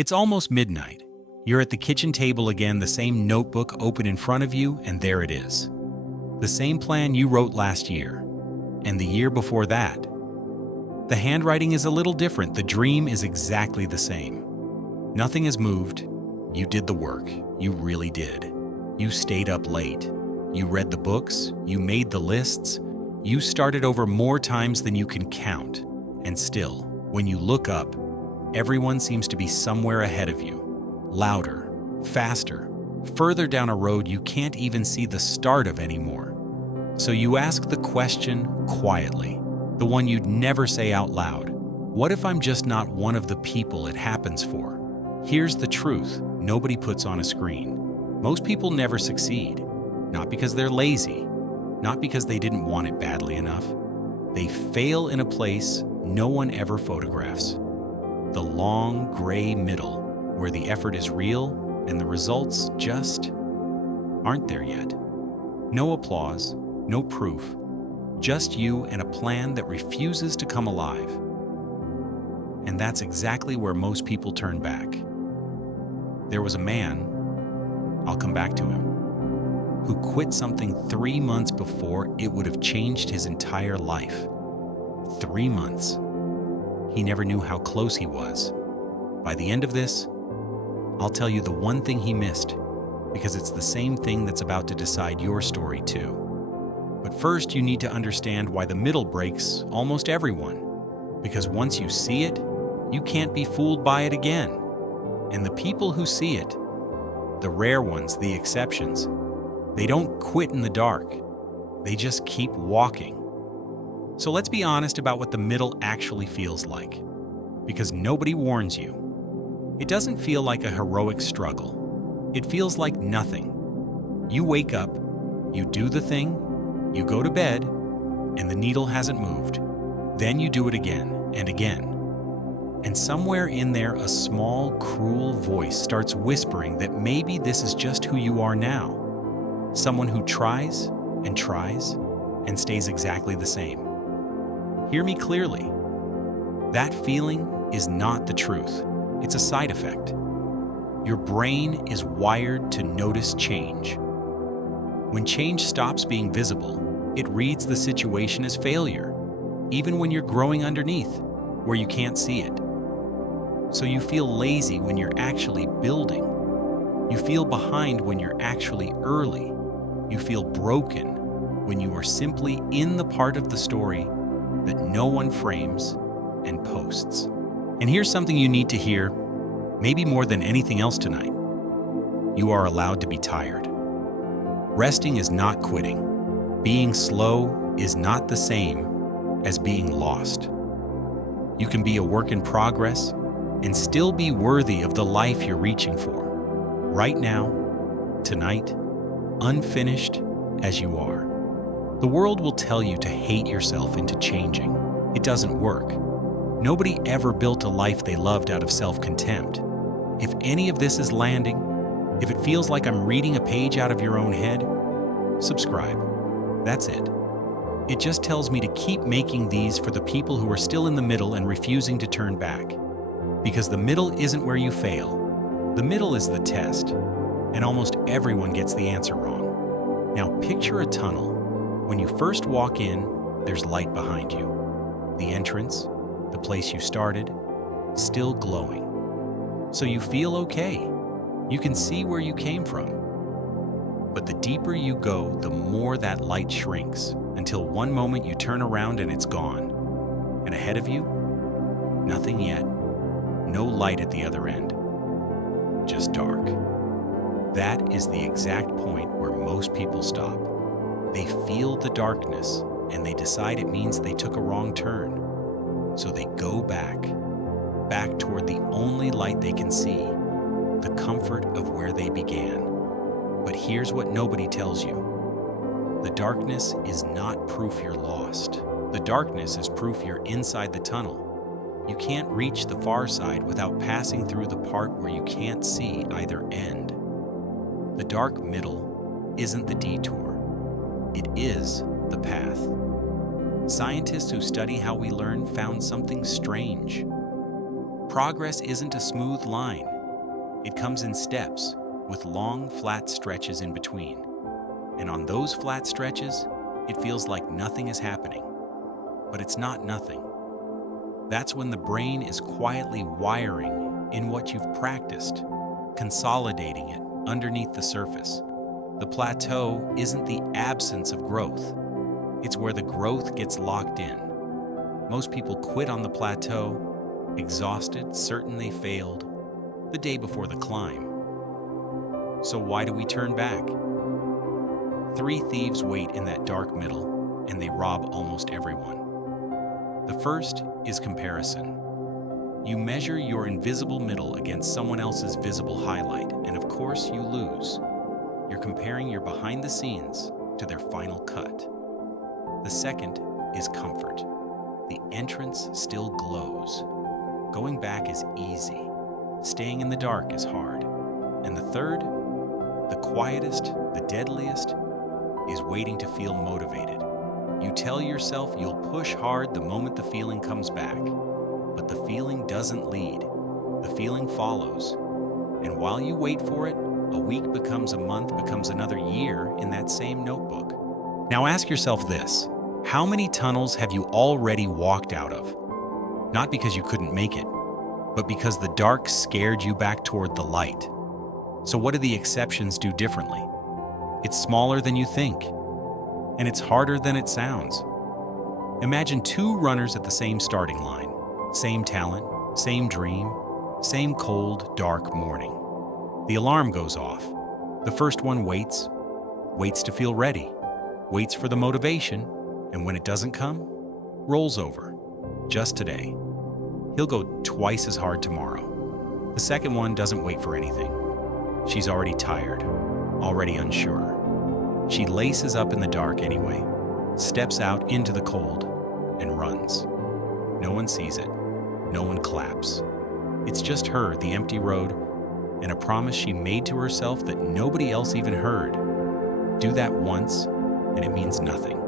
It's almost midnight. You're at the kitchen table again, the same notebook open in front of you, and there it is. The same plan you wrote last year, and the year before that. The handwriting is a little different. The dream is exactly the same. Nothing has moved. You did the work. You really did. You stayed up late. You read the books. You made the lists. You started over more times than you can count. And still, when you look up, everyone seems to be somewhere ahead of you. Louder, faster, further down a road you can't even see the start of anymore. So you ask the question quietly, the one you'd never say out loud. What if I'm just not one of the people it happens for? Here's the truth nobody puts on a screen. Most people never succeed. Not because they're lazy, not because they didn't want it badly enough. They fail in a place no one ever photographs. The long, gray middle, where the effort is real and the results just aren't there yet. No applause, no proof, just you and a plan that refuses to come alive. And that's exactly where most people turn back. There was a man, I'll come back to him, who quit something 3 months before it would have changed his entire life. 3 months. He never knew how close he was. By the end of this, I'll tell you the one thing he missed, because it's the same thing that's about to decide your story too. But first, you need to understand why the middle breaks almost everyone. Because once you see it, you can't be fooled by it again. And the people who see it, the rare ones, the exceptions, they don't quit in the dark. They just keep walking. So let's be honest about what the middle actually feels like. Because nobody warns you. It doesn't feel like a heroic struggle. It feels like nothing. You wake up, you do the thing, you go to bed, and the needle hasn't moved. Then you do it again and again. And somewhere in there, a small, cruel voice starts whispering that maybe this is just who you are now. Someone who tries and stays exactly the same. Hear me clearly. That feeling is not the truth. It's a side effect. Your brain is wired to notice change. When change stops being visible, it reads the situation as failure, even when you're growing underneath, where you can't see it. So you feel lazy when you're actually building. You feel behind when you're actually early. You feel broken when you are simply in the part of the story that no one frames and posts. And here's something you need to hear, maybe more than anything else tonight. You are allowed to be tired. Resting is not quitting. Being slow is not the same as being lost. You can be a work in progress and still be worthy of the life you're reaching for. Right now, tonight, unfinished as you are. The world will tell you to hate yourself into changing. It doesn't work. Nobody ever built a life they loved out of self-contempt. If any of this is landing, if it feels like I'm reading a page out of your own head, subscribe. That's it. It just tells me to keep making these for the people who are still in the middle and refusing to turn back. Because the middle isn't where you fail. The middle is the test, and almost everyone gets the answer wrong. Now picture a tunnel. When you first walk in, there's light behind you. The entrance, the place you started, still glowing. So you feel okay. You can see where you came from. But the deeper you go, the more that light shrinks, until one moment you turn around and it's gone. And ahead of you, nothing yet. No light at the other end. Just dark. That is the exact point where most people stop. They feel the darkness, and they decide it means they took a wrong turn. So they go back toward the only light they can see, the comfort of where they began. But here's what nobody tells you. The darkness is not proof you're lost. The darkness is proof you're inside the tunnel. You can't reach the far side without passing through the part where you can't see either end. The dark middle isn't the detour. It is the path. Scientists who study how we learn found something strange. Progress isn't a smooth line. It comes in steps, with long, flat stretches in between. And on those flat stretches, it feels like nothing is happening. But it's not nothing. That's when the brain is quietly wiring in what you've practiced, consolidating it underneath the surface. The plateau isn't the absence of growth. It's where the growth gets locked in. Most people quit on the plateau, exhausted, certain they failed, the day before the climb. So why do we turn back? 3 thieves wait in that dark middle, and they rob almost everyone. The first is comparison. You measure your invisible middle against someone else's visible highlight, and of course you lose. You're comparing your behind the scenes to their final cut. The second is comfort. The entrance still glows. Going back is easy. Staying in the dark is hard. And the third, the quietest, the deadliest, is waiting to feel motivated. You tell yourself you'll push hard the moment the feeling comes back. But the feeling doesn't lead. The feeling follows. And while you wait for it, a week becomes a month, becomes another year in that same notebook. Now ask yourself this: how many tunnels have you already walked out of? Not because you couldn't make it, but because the dark scared you back toward the light. So what do the exceptions do differently? It's smaller than you think, and it's harder than it sounds. Imagine 2 runners at the same starting line, same talent, same dream, same cold, dark morning. The alarm goes off. The first one waits to feel ready, waits for the motivation, and when it doesn't come, rolls over. Just today. He'll go twice as hard tomorrow. The second one doesn't wait for anything. She's already tired, already unsure. She laces up in the dark anyway, steps out into the cold, and runs. No one sees it. No one claps. It's just her, the empty road, and a promise she made to herself that nobody else even heard. Do that once, and it means nothing.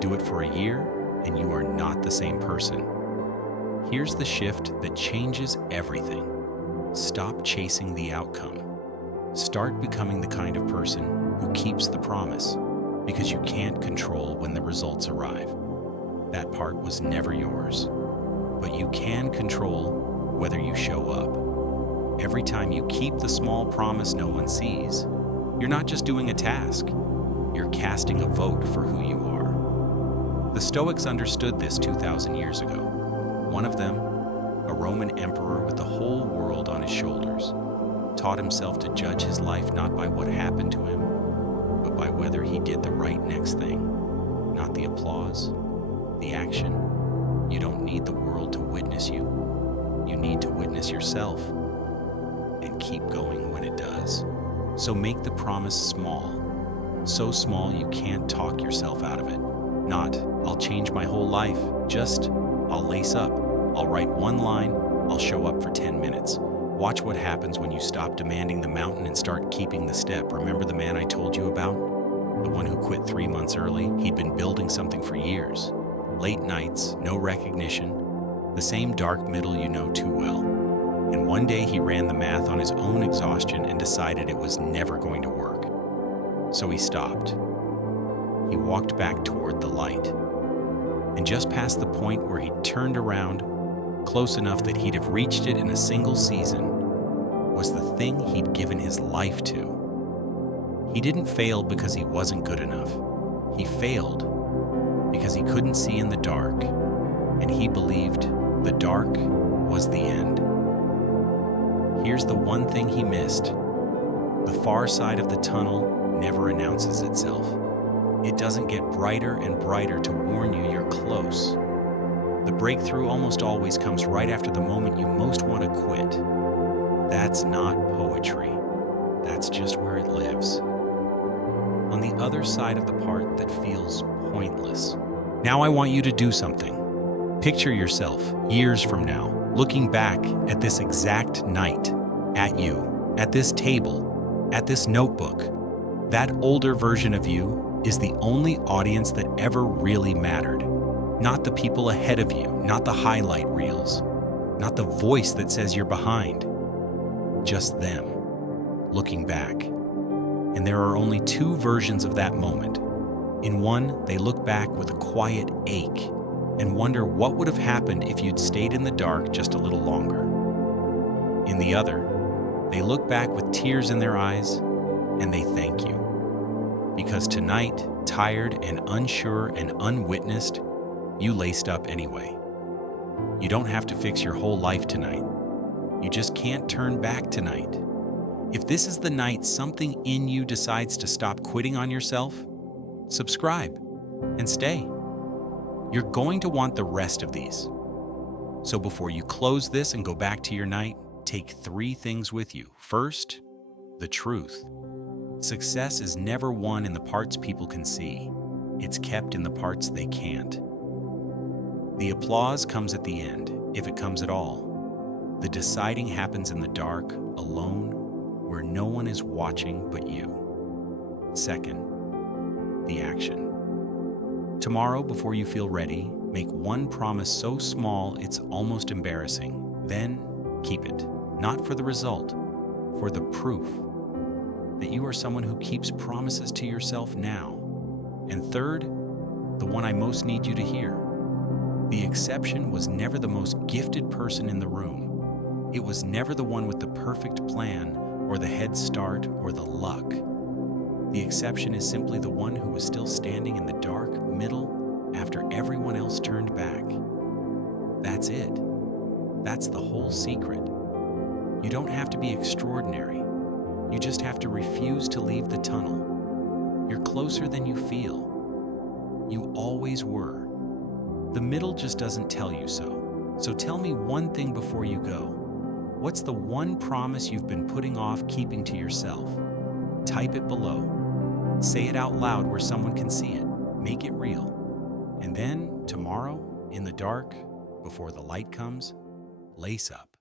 Do it for a year, and you are not the same person. Here's the shift that changes everything. Stop chasing the outcome. Start becoming the kind of person who keeps the promise, because you can't control when the results arrive. That part was never yours. But you can control whether you show up. Every time you keep the small promise no one sees, you're not just doing a task, you're casting a vote for who you are. The Stoics understood this 2,000 years ago. One of them, a Roman emperor with the whole world on his shoulders, taught himself to judge his life not by what happened to him, but by whether he did the right next thing, not the applause, the action. You don't need the world to witness you. You need to witness yourself and keep going when it does. So make the promise small, so small you can't talk yourself out of it. Not, I'll change my whole life, just, I'll lace up, I'll write 1 line, I'll show up for 10 minutes. Watch what happens when you stop demanding the mountain and start keeping the step. Remember the man I told you about? The one who quit 3 months early? He'd been building something for years. Late nights, no recognition, the same dark middle you know too well. And one day he ran the math on his own exhaustion and decided it was never going to work. So he stopped. He walked back toward the light. And just past the point where he turned around, close enough that he'd have reached it in a single season, was the thing he'd given his life to. He didn't fail because he wasn't good enough. He failed because he couldn't see in the dark, and he believed the dark was the end. Here's the one thing he missed. The far side of the tunnel never announces itself. It doesn't get brighter and brighter to warn you you're close. The breakthrough almost always comes right after the moment you most want to quit. That's not poetry. That's just where it lives. On the other side of the part that feels pointless. Now I want you to do something. Picture yourself, years from now, looking back at this exact night, at you, at this table, at this notebook. That older version of you is the only audience that ever really mattered. Not the people ahead of you, not the highlight reels. not the voice that says you're behind. Just them, looking back. And there are only two versions of that moment. In one, they look back with a quiet ache and wonder what would have happened if you'd stayed in the dark just a little longer. In the other, they look back with tears in their eyes and they thank you. Because tonight, tired and unsure and unwitnessed, you laced up anyway. You don't have to fix your whole life tonight. You just can't turn back tonight. If this is the night something in you decides to stop quitting on yourself, subscribe and stay. You're going to want the rest of these. So before you close this and go back to your night, take 3 things with you. First, the truth. Success is never won in the parts people can see. It's kept in the parts they can't. The applause comes at the end, if it comes at all. The deciding happens in the dark, alone, where no one is watching but you. Second, the action. Tomorrow, before you feel ready, make one promise so small it's almost embarrassing. Then, keep it. Not for the result, for the proof that you are someone who keeps promises to yourself now. And third, the one I most need you to hear. The exception was never the most gifted person in the room. It was never the one with the perfect plan or the head start or the luck. The exception is simply the one who was still standing in the dark middle after everyone else turned back. That's it. That's the whole secret. You don't have to be extraordinary. You just have to refuse to leave the tunnel. You're closer than you feel. You always were. The middle just doesn't tell you so. So tell me one thing before you go. What's the one promise you've been putting off keeping to yourself? Type it below. Say it out loud where someone can see it. Make it real. And then, tomorrow, in the dark, before the light comes, lace up.